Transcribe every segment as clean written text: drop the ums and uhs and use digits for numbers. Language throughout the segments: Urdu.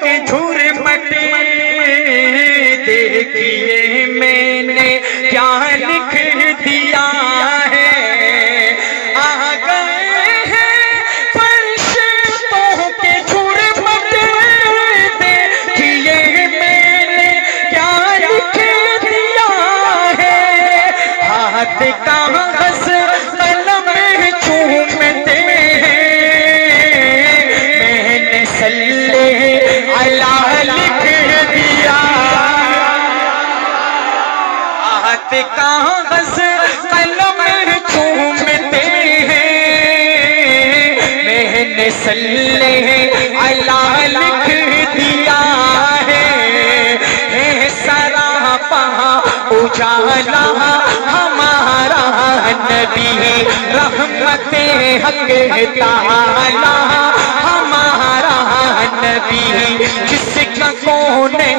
کے جھرمٹ دیکھیے میں نے کیا لکھ دیا ہے آ گئے ہیں فرشتوں کے جھرمٹ دیکھیے میں نے کیا لکھ دیا ہے ہاتھ کاغذ قلم چومتے میں نے صلی علی لکھ دیا ہاتھ کاغذ قلم چومتے میں نے صلی علی لکھ دیا ہے سراپا اجالا ہمارا نبی رحمت حق تعالی ہمارا نبی جس کا کونے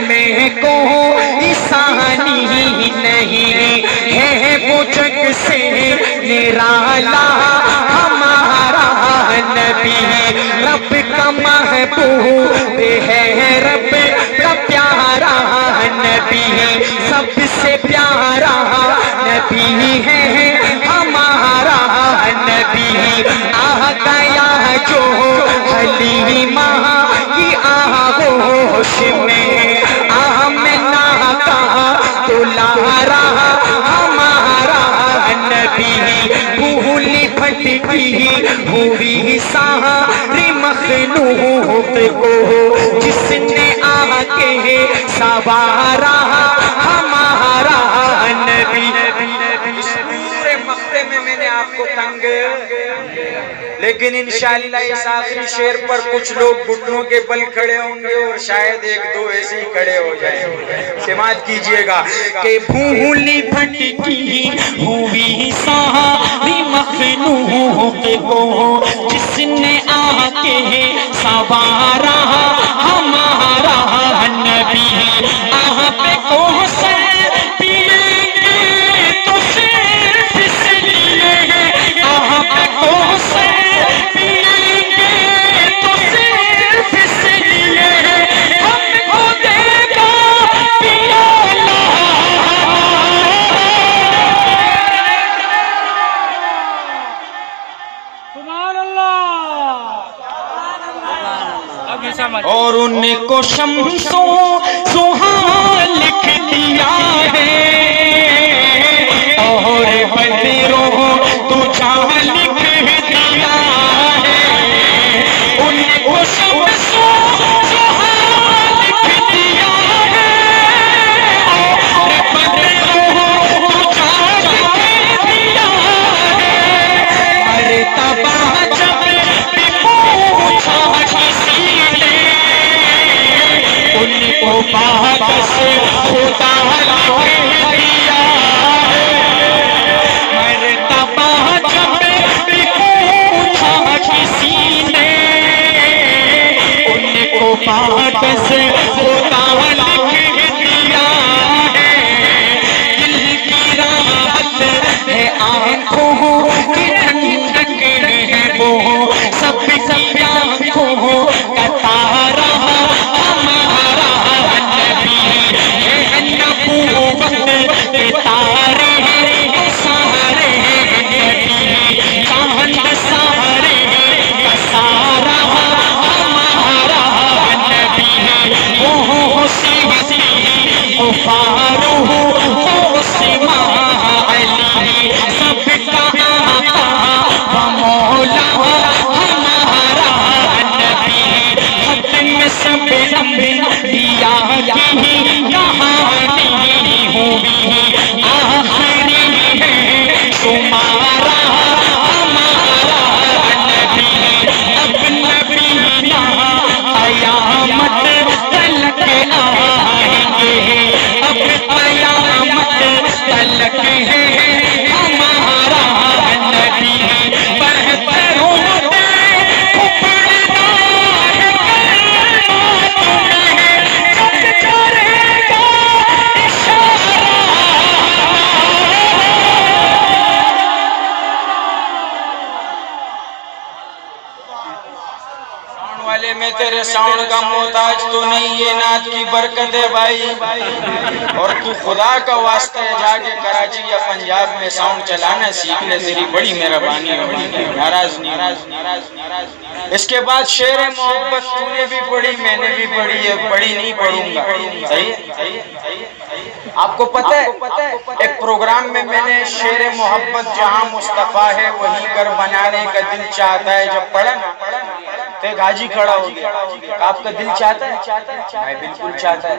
میں کوئی ثانی نہیں ہے وہ جگ سے نرالا ہمارا نبی رب کا محبوب ہے رب کا پیارا نبی سب سے پیارا نبی ہے ہمارا نبی آ گیا جو حلیمہ کی آغوش میں آمنہ کا دلارا ہمارا نبی بھولی پھٹکی ہوئی ساری مخلوق کو جس نے آ کے سوارا ہمارا نبی اس پورے مقطع میں نے آپ کو تنگ لیکن انشاءاللہ اس آخری شعر پر کچھ لوگ گھٹنوں کے بل کھڑے ہوں گے اور شاید ایک دو ایسے ہی کھڑے ہو جائیں سماعت کیجئے گا کہ بھولی بھٹکی ہوئی ساری مخلوق کو جس نے آ کے سوارا ہمارا نبی آپ کو سر پیئیں گے تو صرف اس لیے آپ کو سر پیئیں گے تو صرف اس لیے ہم کو دے گا پیالہ سبحان اللہ اور ان کو شمسوں سہاں لکھ دیا ہے اور بدروں تجھا لکھ دیا ہے ان کو شمسوں سہاں لکھ دیا ہے اور بدروں تجھا لکھ دیا ہے مرتبہ جب بھی پوچھا کسی نے ان کو باکس خدا لکھ دیا ہے مرتبہ جب بھی پوچھا کسی نے ان کو باکس خدا لکھ دیا ہے دل کی راحت ہے آنکھوں کی ٹھنڈک ہے وہ سب کی آنکھوں کا تارا ہمارا نبی ہے نبوت کے تارے ہیں سارے نبی چاند سارے کا سارا ہمارا نبی وہ سی وہ فاروق وہ عثمان علی سب کا آقا و مولا ہمارا نبی ختم سب انبیاء کی کہانی ہوئی آخری ہے تمہارا ہمارا نبی اب نبی قیامت تلک آئیں گے اب قیامت تلک ہے ہمارا نبی بہتر ہوتے کھپڑنا ہے والے میں تیرے ساؤنڈ کا محتاج تو نہیں، یہ نعت کی برکت ہے بھائی، اور تو خدا کا واسطہ ہے جا کے کراچی یا پنجاب میں ساؤنڈ چلانا سیکھ لے، تیری بڑی مہربانی ہوگی، ناراض نہیں۔ اس کے بعد شعر محبت تو نے بھی پڑھی، میں نے بھی پڑھی ہے، پڑھی نہیں پڑھوں گا، صحیح ہے؟ آپ کو پتہ ہے ایک پروگرام میں نے شعر محبت جہاں مصطفیٰ ہے وہیں گھر بنانے کا دل چاہتا ہے جب پڑھا نا تو ایک حاجی کھڑا ہو گیا، آپ کا دل چاہتا ہے؟ میں بالکل چاہتا ہے۔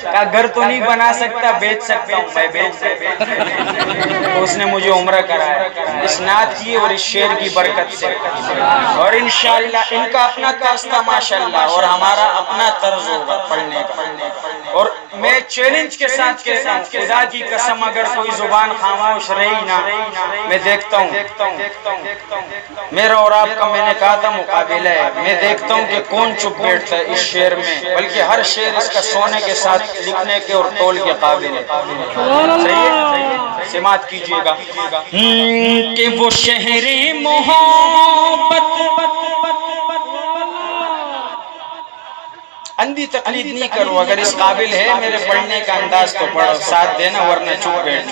کہا گھر تو نہیں بنا سکتا، بیچ سکتا ہوں، میں بیچ سکتا ہوں۔ تو اس نے مجھے عمرہ کرایا اس نعت کی اور اس شعر کی برکت سے، اور انشاءاللہ ان کا اپنا طرز تھا ماشاءاللہ، اور ہمارا اپنا طرز ہوگا پڑھنے کا۔ اور میں چیلنج کے ساتھ کہتا ہوں، خدا کی قسم اگر کوئی زبان خاموش رہی نا، میں دیکھتا ہوں میرا اور آپ کا، میں نے کہا تھا مقابلہ ہے، میں دیکھتا ہوں کہ کون چپ بیٹھتا ہے اس شعر میں، بلکہ ہر شعر اس کا سونے کے ساتھ لکھنے کے اور تول کے قابل ہے۔ صحیح ہے؟ سماعت کیجئے گا کہ وہ شہر محبت اندھی تقلید نہیں کرو، اگر اس قابل ہے میرے پڑھنے کا انداز تو پڑھو، ساتھ دینا ورنہ چپ بیٹھ۔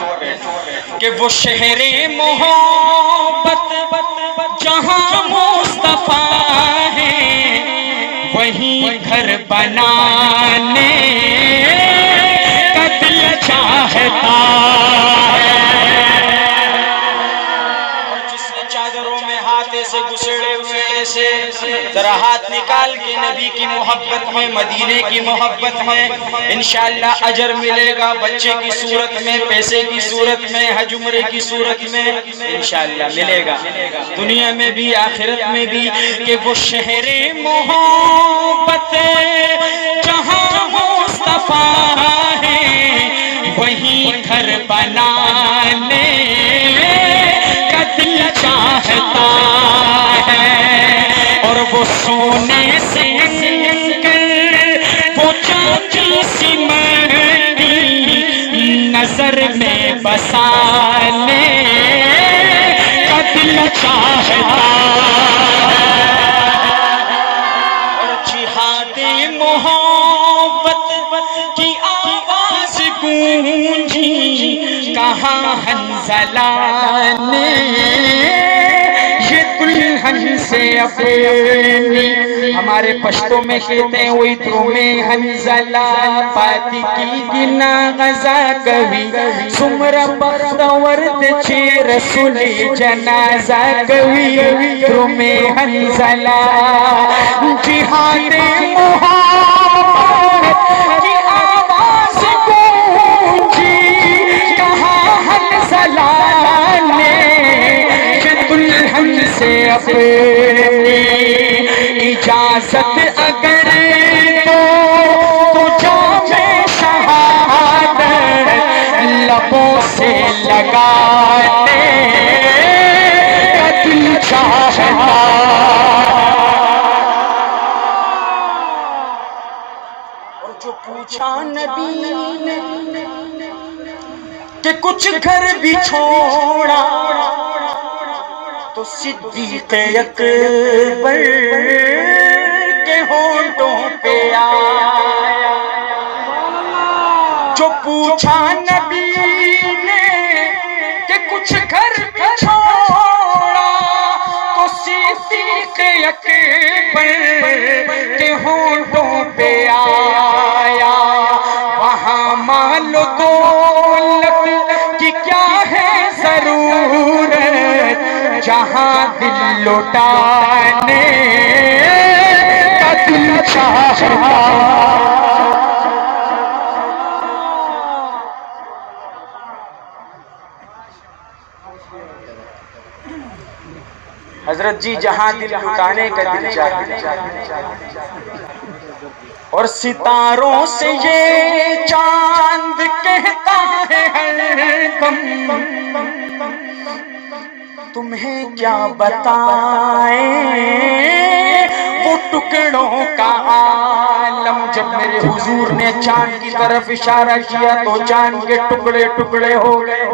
کہ وہ شہر محبت جہاں مصطفیٰ ہے وہیں گھر بنانے کا دل چاہتا سے گسڑے ہوئے ایسے ذرا ہاتھ نکال کے نبی کی محبت میں، مدینے کی محبت میں انشاءاللہ اجر ملے گا، بچے کی صورت میں، پیسے کی صورت میں، حج عمرے کی صورت میں انشاءاللہ ملے گا، دنیا میں بھی آخرت میں بھی۔ کہ وہ شہر محبت جہاں مصطفیٰ ہے وہیں گھر بنانے کا دل چاہتا وہ سونے سے کر وہ چاندی سی مٹی نظر میں بسانے کا دل چاہتا اور جہاد محبت کی آواز گونجی کہاں حنظلہ نے سے اپنی، ہمارے پشتوں میں کہتے ہیں وہی تمہیں حنظلہ پاتی کی گنا غزہ کبھی سمرا بختور دچے رسول جنازہ کبھی تمہیں حنظلہ جہاد محبت کی آواز گونجی کہاں حنظلہ نے سے اپنی اجازت اگر تو جام شہادت لبوں سے لگانے کا دل چاہتا اور جو پوچھا نبی نے کہ کچھ گھر بھی چھوڑا تو صدیق اکبر کے ہونٹوں پہ آیا، جو پوچھا نبی نے کہ کچھ گھر بھی چھوڑا تو صدیق اکبر کے ہونٹوں پہ آیا، وہاں مال و دولت کی کیا ہے ضرورت جہاں دل لوٹانے کا دل چاہتا۔ حضرت جی جہاں دل لوٹانے کا دل چاہتا اور ستاروں سے یہ چاند کہتا ہے ہر دم تمہیں کیا بتائیں وہ ٹکڑوں کا عالم۔ جب میرے حضور نے چاند کی طرف اشارہ کیا تو چاند کے ٹکڑے ٹکڑے ہو گئے۔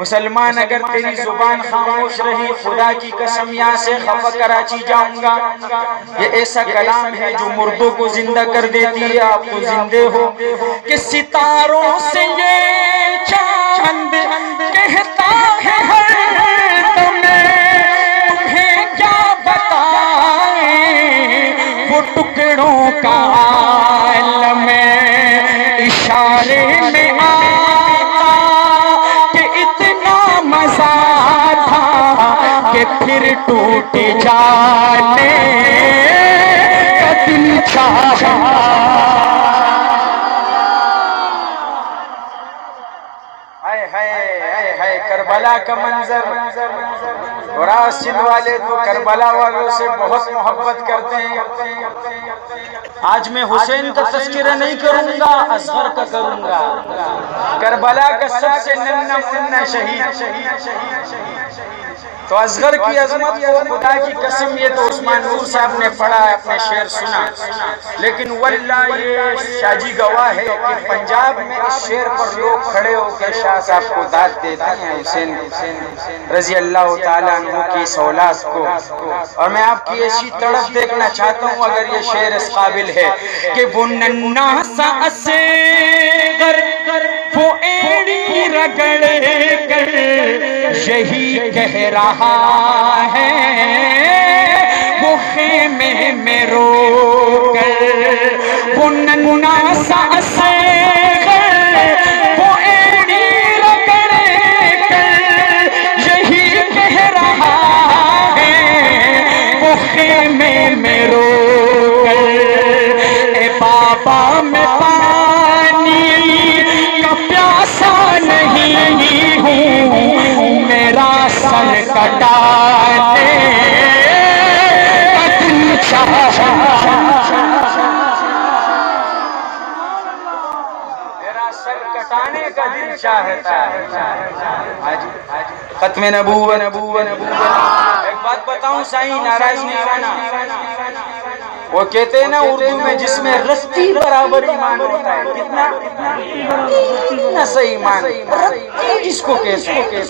مسلمان اگر تیری زبان خاموش رہی خدا کی قسم یہاں سے خفا کراچی جاؤں گا. یہ ایسا کلام ہے جو مردوں کو زندہ کر دیتی ہے, آپ کو زندے ہو. کہ ستاروں سے یہ چاند کہتا ہے ہر دم تمہیں کیا بتائیں وہ ٹکڑوں کا عالم اشارے میں آتا کہ اتنا مزہ تھا کہ پھر ٹوٹ جانے کا دل چاہا. کربلا کا منظر, اور سندھ والے تو کربلا والوں سے بہت محبت کرتے ہیں. آج میں حسین کا تذکرہ نہیں کروں گا, اصغر کا کروں گا. کربلا کا سب سے ننھا منھا شہید. تو اصغر کی عظمت کو خدا کی قسم یہ تو عثمان نور صاحب نے پڑھا, اپنے شعر سنا, لیکن واللہ یہ شاہ جی گواہ ہے کہ پنجاب میں اس شعر پر لوگ کھڑے ہو کے شاہ صاحب کو داد دیتے ہیں, حسین رضی اللہ تعالیٰ عنہ کی اس اولاد کو. اور میں آپ کی ایسی تڑپ دیکھنا چاہتا ہوں اگر یہ شعر اس قابل ہے کہ وہ ننھا سا اصغر وہ ایڑی رگڑ کر یہی کہہ رہا ہے وہ خیمے میں رو کر. وہ ننھا سا اصغر وہ ایڑی رگڑ کر یہی کہہ رہا ہے وہ خیمے میں رو کر. اے بابا میں پانی کا پیاسا نہیں ہوں, میرا سر کٹانے کا دل چاہتا, میرا سر کٹانے کا دل چاہتا ہے. ختم نبوت. ایک بات بتاؤں سائیں, ناراض نہیں ہونا. وہ کہتے ہیں نا اردو میں جس میں رتی برابر ایمان ہوتا ہے, کتنا صحیح ایمان, رتی جس کو کہتے ہیں.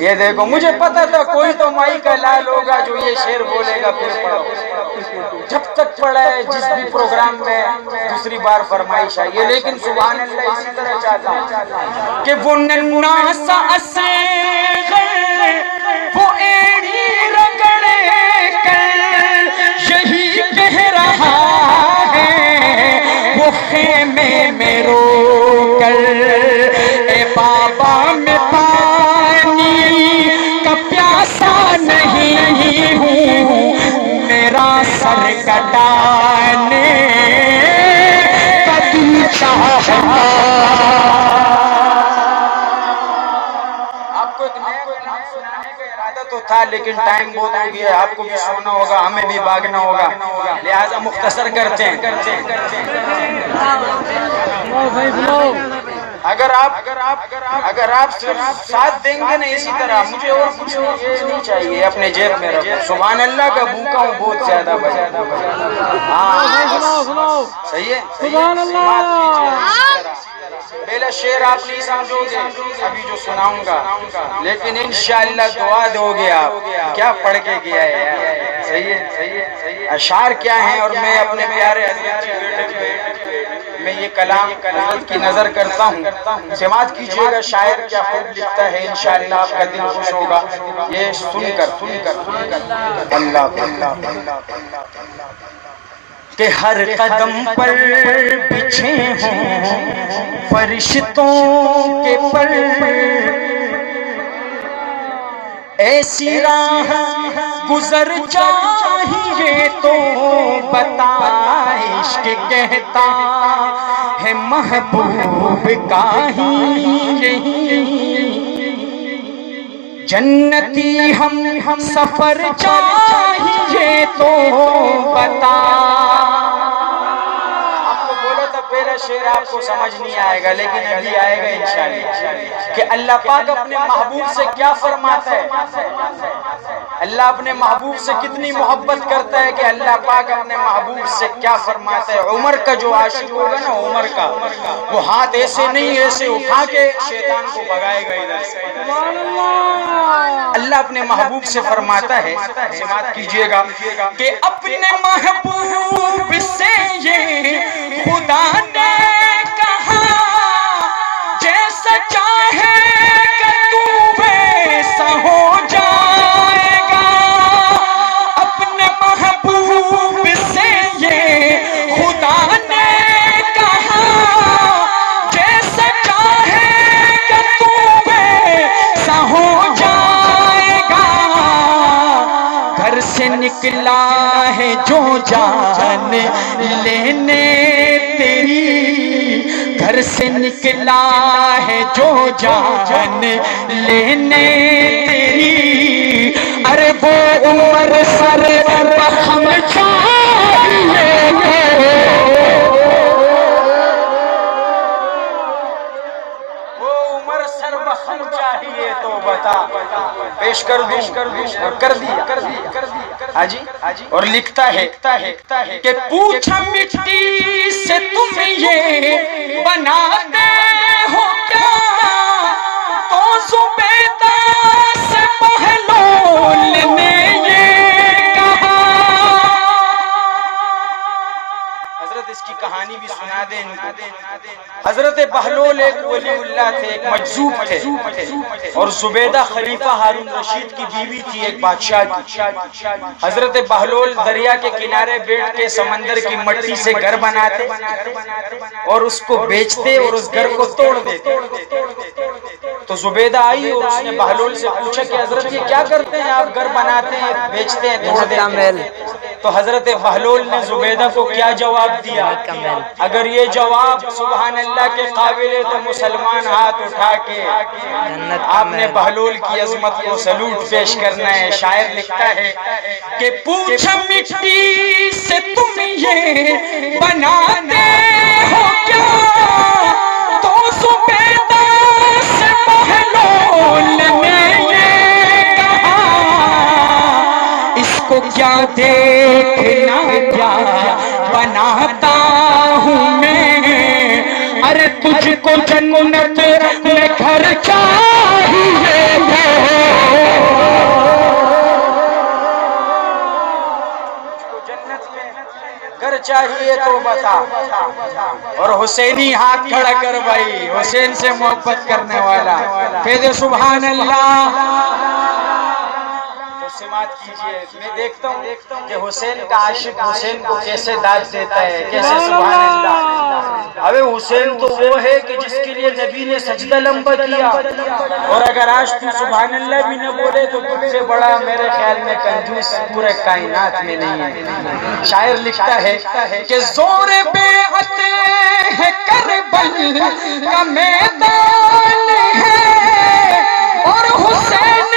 یہ دیکھو مجھے پتا تھا کوئی تو مائی کا لال ہوگا جو یہ شعر بولے گا, پھر پڑھو. جب تک پڑھا ہے جس بھی پروگرام میں دوسری بار فرمائش آئی ہے, لیکن سبحان اللہ اسی طرح چاہتا ہوں کہ وہ ننھا سا اصغر وہ ایڑی رگڑ کر یہی کہہ رہا ہے وہ خیمے میں رو کر. اے بابا میں پانی کا پیاسا نہیں ہوں, میرا سر کٹانے کا دل چاہتا. آپ کو ایک نیا کلام سنانے کا ارادہ تو تھا, لیکن ٹائم بہت ہو گیا, آپ کو بھی سونا ہوگا, ہمیں بھی بھاگنا ہوگا, لہذا مختصر کرتے ہیں. اگر آپ صرف ساتھ دیں گے نا اسی طرح, مجھے اور کچھ یہ نہیں چاہیے, اپنے جیب میں رکھو. سبحان اللہ کا بھوکا ہوں بہت زیادہ بجا. ہاں صحیح ہے, سبحان اللہ. پہلا شعر آپ نہیں سمجھو گے ابھی جو سناؤں گا, لیکن انشاءاللہ دعا دو گے آپ. کیا پڑھ کے گیا ہے, صحیح ہے. اشعار کیا ہیں, اور میں اپنے پیارے حضرت کی بیٹے میں یہ کلام حضرت کی نظر کرتا ہوں, سماعت کیجئے گا شاعر کیا خوب لکھتا ہے, انشاءاللہ آپ کا دل خوش ہوگا یہ سن کر. اللہ کہ ہر قدم پر بچھے ہوں فرشتوں کے پر, ایسی راہ گزر چاہیے تو بتا, عشق کہتا ہے محبوب کا ہی جنتی ہم سفر چاہیے تو بتا. آپ کو بولو تو پہلا شعر آپ کو سمجھ نہیں آئے گا, لیکن ابھی آئے گا انشاءاللہ کہ اللہ پاک اپنے محبوب سے کیا فرماتا ہے. اللہ اپنے محبوب سے کتنی محبت کرتا ہے کہ اللہ پاک اپنے محبوب سے کیا فرماتا ہے. عمر کا جو عاشق ہوگا نا، عمر کا، وہ ہاتھ ایسے نہیں ایسے اٹھا کے شیطان کو بھگائے گا ادھر سے. اللہ اپنے محبوب سے فرماتا ہے، سماعت کیجئے گا، کہ اپنے محبوب سے یہ خدا نے کہا جیسا چاہے کہ تو ویسا ہو جائے گا. اپنے محبوب سے یہ خدا نے کہا جیسا چاہے کہ تو ویسا ہو جائے گا. گھر سے نکلا ہے جو جان لینے تیری، گھر سے نکلا ہے جو جان لینے تیری. ارے وہ عمر سر بخم چاہیے، وہ عمر سر بخم چاہیے تو بتا. پیش کر دوں اور کر دیا. حاجی اور لکھتا ہے کہ پوچھا مٹی سے تم یہ بناتے ہو کیا، تو زبیدہ سے بہلول نے یہ کہا. حضرت اس کی کہانی بھی سنا دیں. حضرت بہلول ایک ولی اللہ تھے، ایک مجذوب تھے، اور زبیدہ خلیفہ ہارون رشید کی بیوی تھی، ایک بادشاہ کی. حضرت بہلول دریا کے کنارے بیٹھ کے سمندر کی مٹی سے گھر بناتے اور اس کو بیچتے اور اس گھر کو توڑ دیتے. تو زبیدہ آئی اور اس نے بہلول سے پوچھا کہ حضرت یہ کیا کرتے ہیں آپ؟ گھر بناتے ہیں، بیچتے ہیں، توڑ دیتے ہیں. تو حضرت بہلول نے زبیدہ کو کیا جواب دیا؟ اگر یہ جواب سبحان اللہ کے قابل ہے تو مسلمان ہاتھ اٹھا کے آپ نے بہلول کی عظمت کو سلوٹ پیش کرنا ہے. شاعر لکھتا ہے کہ پوچھا مٹی سے تم یہ بناتے ہو کیا، تو زبیدہ سے بہلول نے یہ کہا. اس کو کیا دیکھنا کیا بناتا ہوں میں، ارے تجھ کو جنت میں گھر چاہیے. گھر چاہیے تو بتا. اور حسینی ہاتھ کھڑا کر بھائی، حسین سے محبت کرنے والا کہہ سبحان اللہ. سماعت کیجئے. میں دیکھتا ہوں کہ حسین کا عاشق حسین کو کیسے داد دیتا ہے، کیسے سبحان اللہ. ابے حسین تو وہ ہے کہ جس کے لیے نبی نے سجدہ لمبا کیا، اور اگر آج تو سبحان اللہ بھی نہ بولے تو تم سے بڑا میرے خیال میں کنجوس پورے کائنات میں نہیں ہے. شاعر لکھتا ہے کہ زور بیعت ہے کربل کا میدان ہے، اور حسین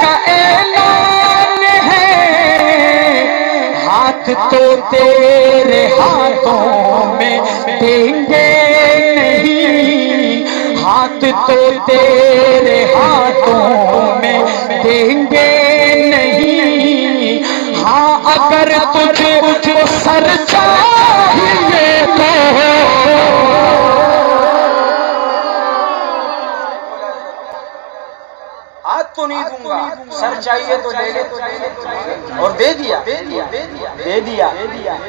کا اعلان ہے. ہاتھ تو تیرے ہاتھوں میں دیں گے نہیں، ہاتھ تو تیرے ہاتھوں میں دیں گے نہیں. ہاں اگر تجھ کو سر چاہیے تو ہاتھ تو نہیں دوں گا، سر چاہیے تو لے لے. اور دے دیا.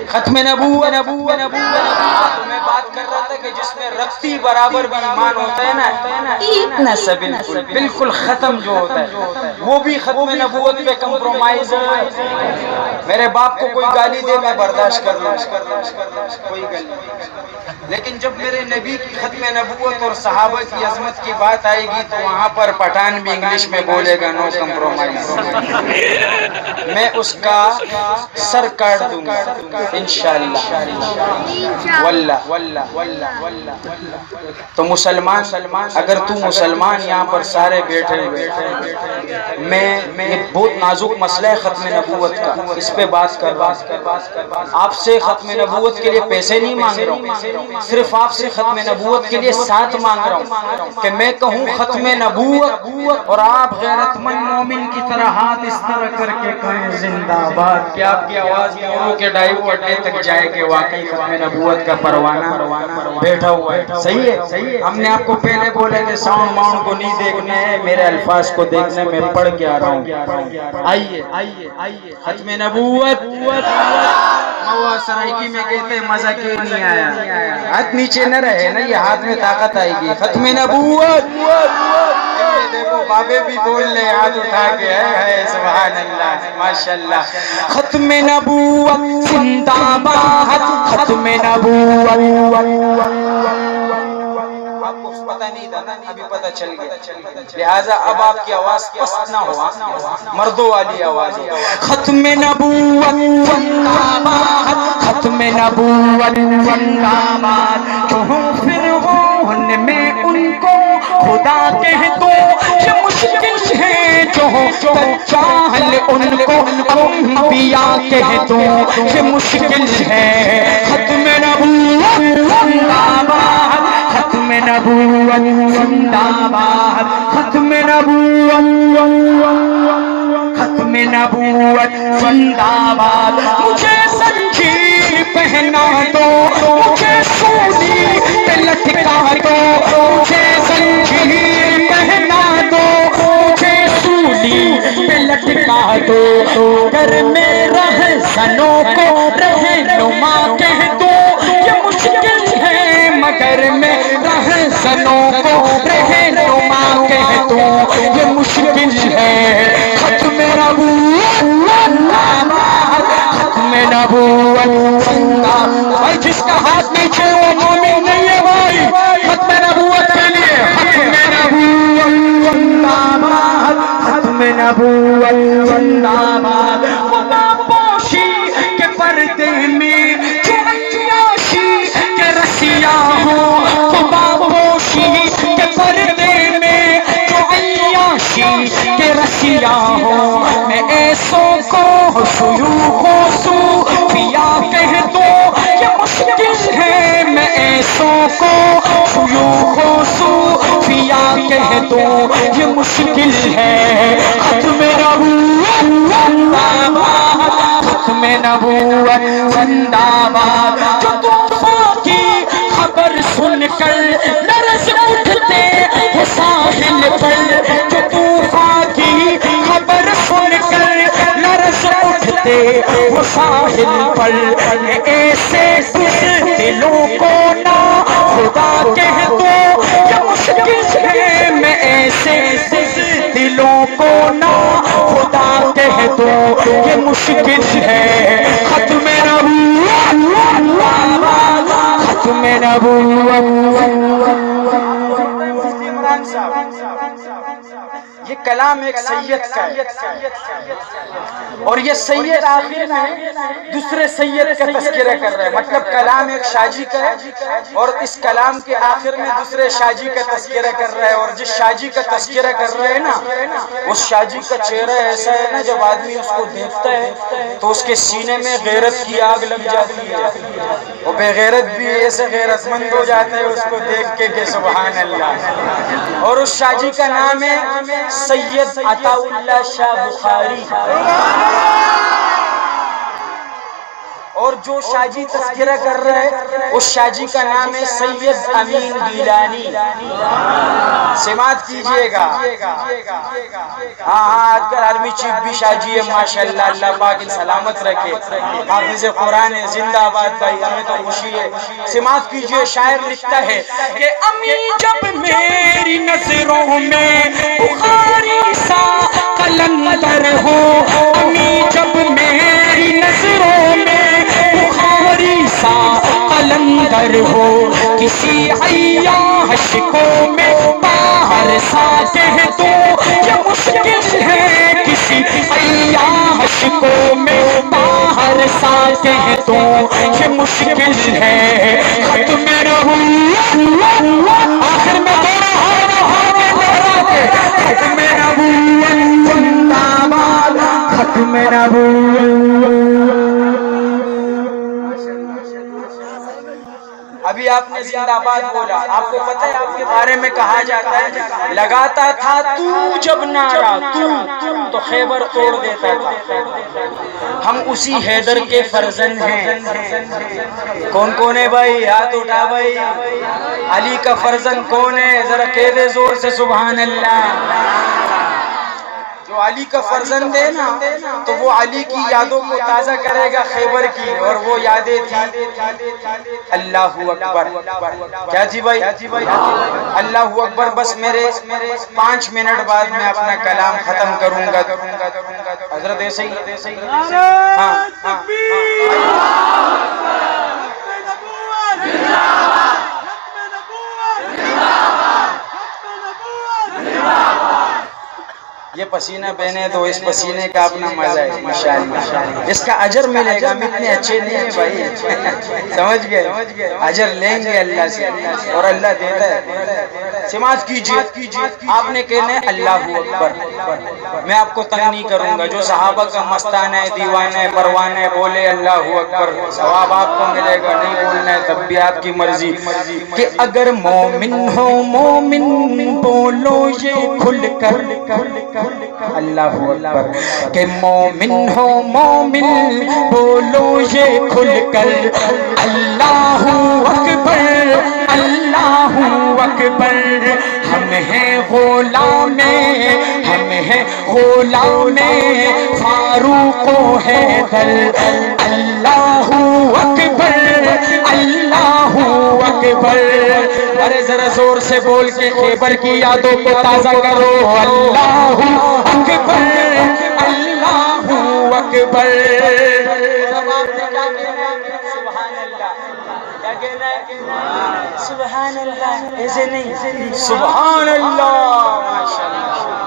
ختم نبوت. تو میں بات کر رہا تھا کہ جس میں رتی برابر بھی ایمان ہوتا ہے نا، اتنا سا بالکل ختم جو ہوتا ہے، وہ بھی ختم نبوت پہ کمپرومائز ہے. میرے باپ کو کوئی گالی دے میں برداشت کر لوں، کوئی گالی، لیکن جب میرے نبی کی ختم نبوت اور صحابہ کی عظمت کی بات آئے گی تو وہاں پر پٹھان بھی انگلش میں بولے گا نو کمپرومائز. میں اس کا سر کاٹ دوں گا انشاءاللہ. واللہ تو مسلمان، اگر تو مسلمان یہاں پر سارے بیٹھے ہوئے، میں یہ بہت نازک مسئلہ ہے ختم نبوت کا، اس پہ بات کر رہا ہوں۔ آپ سے ختم نبوت کے لیے پیسے نہیں مانگ رہا ہوں، صرف آپ سے ختم نبوت کے لیے ساتھ مانگ رہا ہوں کہ میں کہوں ختم نبوت اور آپ غیرت مند مومن کی طرح ہاتھ اس طرح کر کے کہیں زندہ باد، کہ آپ کی آواز موروں کے ڈائیو اڈے تک جائے کہ واقعی ختم نبوت کا پروانہ بیٹھا ہوا ہے۔ صحیح ہے؟ ہم نے آپ کو پہلے بولے کہ ساؤنڈ ماؤنڈ کو نہیں دیکھنا ہے، میرے الفاظ کو دیکھنا ہے، میں پڑھ کے آ رہا ہوں۔ آئیے ختم نبوت موا سرائکی میں کہتے ہیں مزہ کیوں نہیں آیا، ہاتھ نیچے نہ رہے نا، یہ ہاتھ میں طاقت آئے گی۔ ختم نبوت، دیکھو بابے بھی بول لے ہاتھ اٹھا کے، ہے سبحان اللہ ماشاءاللہ۔ ختم نبوت زندہ باد، ختم نبوت۔ آپ کو پتہ نہیں تھا نا، ابھی پتہ چل گیا، لہٰذا اب آپ کی آواز پست نہ ہوا، مردوں والی آواز ہو۔ ختم نبوت زندہ باد، ختم نبوت زندہ باد، کیوں پھر ان میں ان کو خدا کہہ دو، یہ مشکل ہے جو چاہل ان کو انبیاء کہہ دو، یہ مشکل ہے۔ ختم نبوت زندہ باد، ختم نبوت زندہ باد، ختم نبوت، ختم نبوت زندہ باد۔ مجھے زنجیر پہنا دو، مجھے سولی پہ لٹکا دو، مجھے زنجیر پہنا دو، مجھے سولی پہ لٹکا دو، اگر میں رہزنوں کو رہنما کہہ دو، یہ مشکل ہے مگر میں رہزنوں کو رہنما کہہ دوں، یہ مشکل ہے۔ ختم نبوت زندہ باد، ختم نبوت زندہ باد۔ جس کا ہاتھ نیچے وہ مومن نہیں ہے بھائی، ختم نبوت کے لیے ختم نبوت زندہ باد، ختم نبوت زندہ باد۔ خدا پوشی کے پردے میں جو عیاشی کے رسیا ہوں، خدا پوشی کے پردے میں جو عیاشی کے رسیا ہوں، میں ایسوں کو شیوخ و صوفیا کہہ دوں، یہ مشکل ہے، میں ایسوں کو شیوخ و صوفیا کہہ دوں، یہ مشکل ہے۔ ختم نبوت زندہ باد، ختم نبوت زندہ باد۔ جو طوفان کی خبر سن کر لرز اٹھتے ہیں ساحل پر، جو طوفان کی خبر سن کر لرز اٹھتے ہیں ساحل پر، ایسے دلوں کو نہ خدا کہہ دو، یہ مشکل ہے، میں ایسے دلوں کو نہ خدا کہہ دو، یہ مشکل ہے۔ ختم نبوت زندہ باد، ختم نبوت۔ یہ کلام ایک سید کا ہے، اور یہ سید آخر میں دوسرے سید کا تذکرہ کر رہا ہے، مطلب کلام ایک شاجی کا ہے اور اس کلام کے آخر میں دوسرے شاجی کا تذکرہ کر رہا ہے، اور جس شاجی کا تذکرہ کر رہا ہے نا، اس شاجی کا چہرہ ایسا ہے نا، جب آدمی اس کو دیکھتا ہے تو اس کے سینے میں غیرت کی آگ لگ جاتی ہے، وہ بے غیرت بھی ایسے غیرت مند ہو جاتا ہے اس کو دیکھ کے کہ سبحان اللہ۔ اور اس شاجی کا نام ہے سید عطا اللہ شاہ بخاری، اور جو شاجی تذکرہ کر رہا ہے اس شاجی کا نام ہے سید امین گیلانی۔ سماعت کیجئے گا، ہاں آج کل آرمی چیف بھی شاجی ہے ماشاءاللہ، اللہ پاک ان سلامت رکھے، حافظ قرآن ہے، زندہ آباد بھائی، ہمیں تو خوشی ہے۔ سماعت کیجئے، شاعر لکھتا ہے کہ امی جب میری نظروں میں بخاری سا قلندر ہو، امی جب میری نظروں میں بخاری سا قلندر ہو، کسی عیاش کو میں باہر سا کہہ دوں، یہ مشکل ہے، کسی عیاش کو میں باہر سا کہہ دوں، یہ مشکل ہے۔ ختم نبوت ختم نبوت. ابھی آپ نے زندہ باد بولا. آپ کو پتہ ہے آپ کے بارے میں کہا جاتا ہے لگاتا تھا تو جب نعرہ تو خیبر توڑ دیتا تھا. ہم اسی حیدر کے فرزند ہیں. کون کون ہے بھائی؟ ہاتھ اٹھا بھائی. علی کا فرزند کون ہے؟ ذرا کہہ دے زور سے سبحان اللہ. جو علی کا فرزند ہے نا تو وہ علی کی یادوں کو تازہ کرے گا خیبر کی. اور وہ یادیں تھی اللہ اکبر. کیا جی بھائی؟ اللہ اکبر. بس میرے 5 منٹ بعد میں اپنا کلام ختم کروں گا. حضرت ایسے ہی ہاں یہ پسینہ بہنے تو اس پسینے کا اپنا مزہ ہے ماشاءاللہ. اس کا اجر ملے گا. ہم اتنے اچھے نہیں ہیں بھائی. سمجھ گئے؟ اجر لیں گے اللہ سے اور اللہ دیتا ہے. سماعت کیجئے. آپ نے کہنا ہے اللہ اکبر. میں آپ کو تنگ نہیں کروں گا. جو صحابہ کا مستانہ ہے دیوانہ ہے پروانہ ہے بولے اللہ اکبر ثواب آپ کو ملے گا. نہیں بولنا ہے تب بھی آپ کی مرضی. کہ اگر مومن ہو مومن بولو یہ کھل کر اللہ اکبر. کہ مومن ہو مومن بولو یہ کھل کر اللہ اکبر اللہ اکبر. ہم ہیں غلام ہم ہیں غلام فاروق و حیدر اللہ اکبر اللہ اکبر. ارے ذرا زور سے بول کے خیبر کی یادوں کو تازہ کرو. اللہ اکبر اللہ اکبر. سبحان اللہ. کیا کہنا ہے؟ سبحان اللہ. ایسے نہیں سبحان اللہ ماشاءاللہ.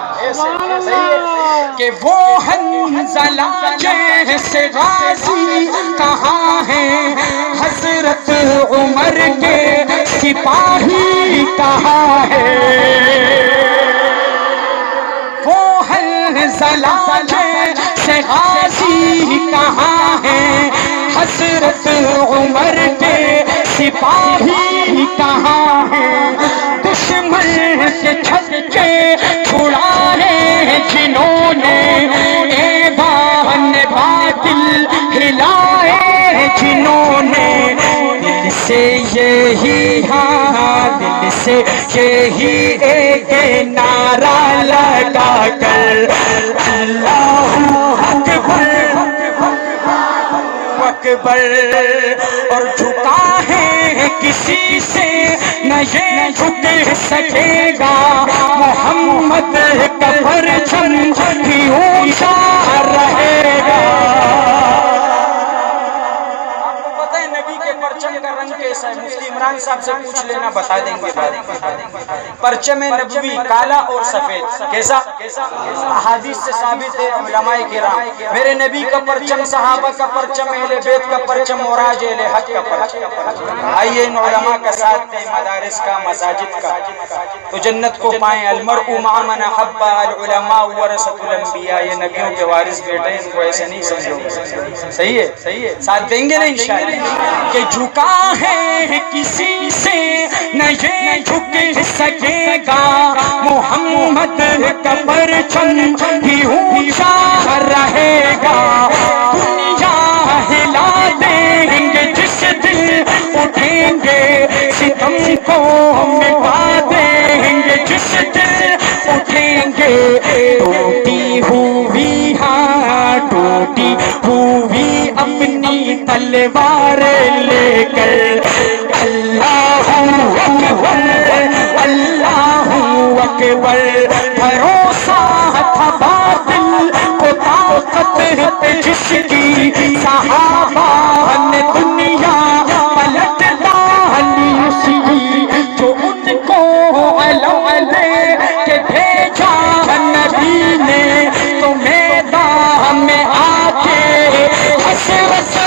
کہ وہ حنظلہ جیسے غازی کہاں ہیں حضرت عمر کے سپاہی کہاں ہے. وہ حنظلہ جیسے غازی کہاں ہے حضرت عمر کے سپاہی کہاں ہے. دشمن کے چھکے چھڑائے جنہوں نے ایوان باطل ہلائے جنہوں نے. دل سے یہی ہاں دل سے یہی ایک نعرہ لگا کر اللہ اکبر اکبر. اور جھکا ہے کسی سے نہ یہ جھک سکے گا محمد کا پرچم بھی اونچا رہے گا. آپ کو پتہ ہے نبی کے پرچم کا رنگ کیسا ہے؟ مفتی عمران صاحب سے پوچھ لینا بتا دیں گے. پرچم نبوی کالا اور سفید. کیسا؟ احادیث سے ثابت ہے علماء کرام. میرے نبی کا پرچم صحابہ کا پرچم اہل بیت کا پرچم اور آج اہل حق کا پرچم. آئیے ان علماء کا ساتھ دیں مدارس کا مساجد کا تو جنت کو پائیں. المرء مع من احب العلماء ورثۃ الانبیاء. یہ نبیوں کے وارث بیٹے ہیں. ان کو ایسے نہیں سمجھو. صحیح ہے؟ ساتھ دیں گے نا انشاءاللہ. کہ جھکا ہے کسی سے نہ یہ جھک سکے گا محمد کا پرچم بھی اونچا رہے گا. دنیا ہلا دیں گے جس دن اٹھیں گے ستم کو مٹا دیں گے جس دن اٹھیں گے. ٹوٹی ہوئی ہاں ٹوٹی ہوئی اپنی تلوار لے کر اللہ اکبر اللہ اکبر. بھروسہ تھا باطل کو طاقت پہ جس کی صحابہ نے دنیا پلٹ ڈالی اس کی جو ان کو علم لے کے بھیجا نبی نے تو میدان میں آ کے حسرت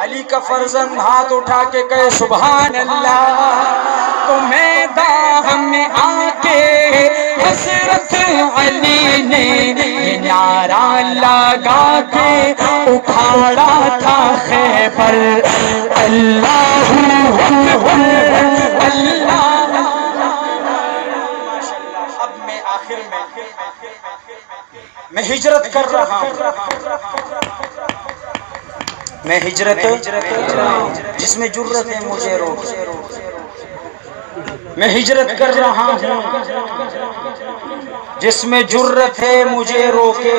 علی کا فرزند ہاتھ اٹھا کے کہے سبحان اللہ. تو میدان میں آ کے آخر میں ہجرت کر رہا ہوں، میں ہجرت جس میں جرت ہے مجھے روکے، میں ہجرت کر رہا ہوں جس میں جرت ہے مجھے روکے،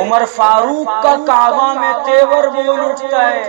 عمر فاروق کا کعبہ میں تیور بول اٹھتا ہے،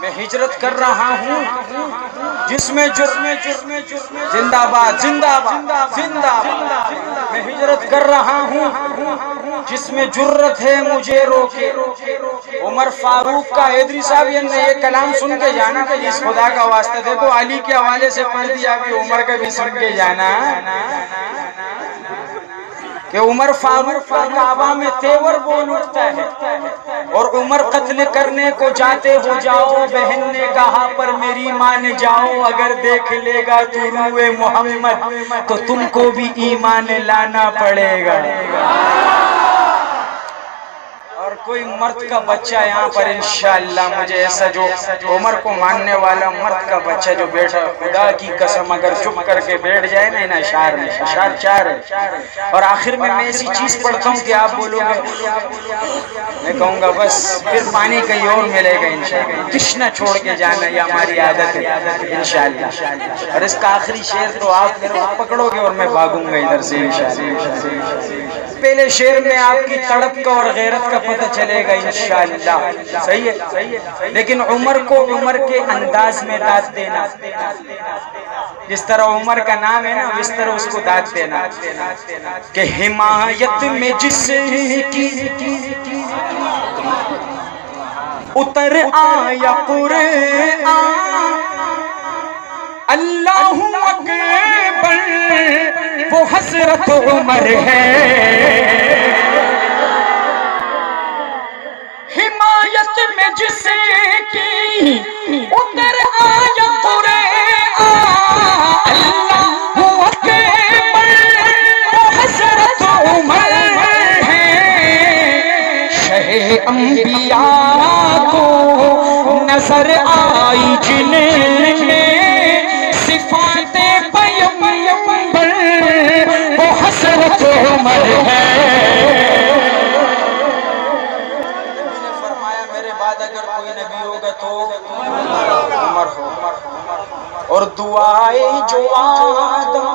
میں ہجرت کر رہا ہوں جس میں زندہ باد زندہ باد زندہ باد، میں ہجرت کر رہا ہوں جس میں جرت ہے مجھے روکے، عمر فاروق کا حیدری صاحب یہ کلام سن کے جانا، اس خدا کا واسطہ دیکھو علی کے حوالے سے پڑھ دیا، ابھی عمر کا بھی سن کے جانا کہ عمر فاروق کا کعبہ میں تیور بول اٹھتا ہے، اور عمر قتل کرنے کو جاتے ہو جاؤ، بہن نے کہا پر میری مان جاؤ، اگر دیکھ لے گا تو روئے محمد تو تم کو بھی ایمان لانا پڑے گا۔ اور کوئی مرد کا بچہ یہاں پر انشاءاللہ مجھے ایسا جو عمر کو ماننے والا مرد کا بچہ جو بیٹھا، خدا کی قسم اگر چپ کر کے بیٹھ جائے نا ان اشعار میں، اشعار چار ہے، اور آخر میں ایسی چیز پڑھتا ہوں کہ آپ بولو گے، میں کہوں گا بس پھر پانی کہیں اور ملے گا انشاءاللہ، تشنہ چھوڑ کے جانا یہ ہماری عادت ہے انشاءاللہ، اور اس کا آخری شعر تو آپ پکڑو گے اور میں بھاگوں گا ادھر سے انشاءاللہ۔ پہلے شعر میں آپ کی تڑپ کا اور غیرت کا پتہ چلے گا انشاءاللہ، صحیح ہے، لیکن عمر کو عمر کے انداز میں داد دینا، جس طرح عمر کا نام ہے نا اس طرح اس کو داد دینا، کہ حمایت میں جس کی اتر آیا قرآن، اللہ اکبر وہ حضرت عمر ہے، حمایت میں جس کی اتر آیا قرآن، اللہ اکبر وہ حضرت عمر ہے، شہ انبیاء کو نظر آئی جن میں صفات پیغمبر وہ حضرت عمر ہے۔ نبی نے فرمایا میرے بعد اگر کوئی نبی ہوگا تو عمر ہو، اور دعائے جو آدم